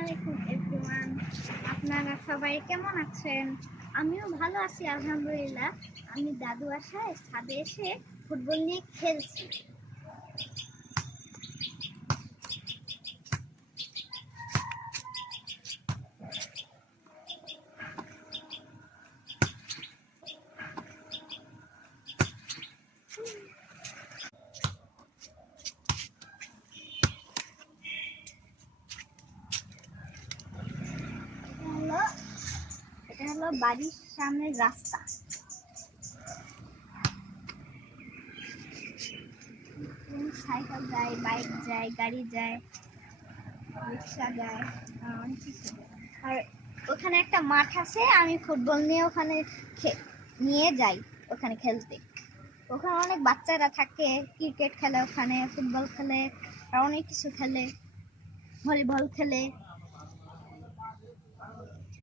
আলাইকুম এভরিওয়ান, আপনারা সবাই কেমন আছেন? আমিও ভালো আছি আলহামদুলিল্লাহ। আমি দাদু আসায় ছাদে এসে ফুটবল নিয়ে খেলছি। এটা হলো বাড়ির সামনের রাস্তা। সাইকেল যায়, বাইক যায়, গাড়ি যায়, রিক্সা যায়, অনেক কিছু যায়। আর ওখানে একটা মাঠ আছে, আমি ফুটবল নিয়ে ওখানে নিয়ে যাই ওখানে খেলতে। ওখানে অনেক বাচ্চারা থাকে, ক্রিকেট খেলে, ওখানে ফুটবল খেলে, আর অনেক কিছু খেলে, ভলিবল খেলে।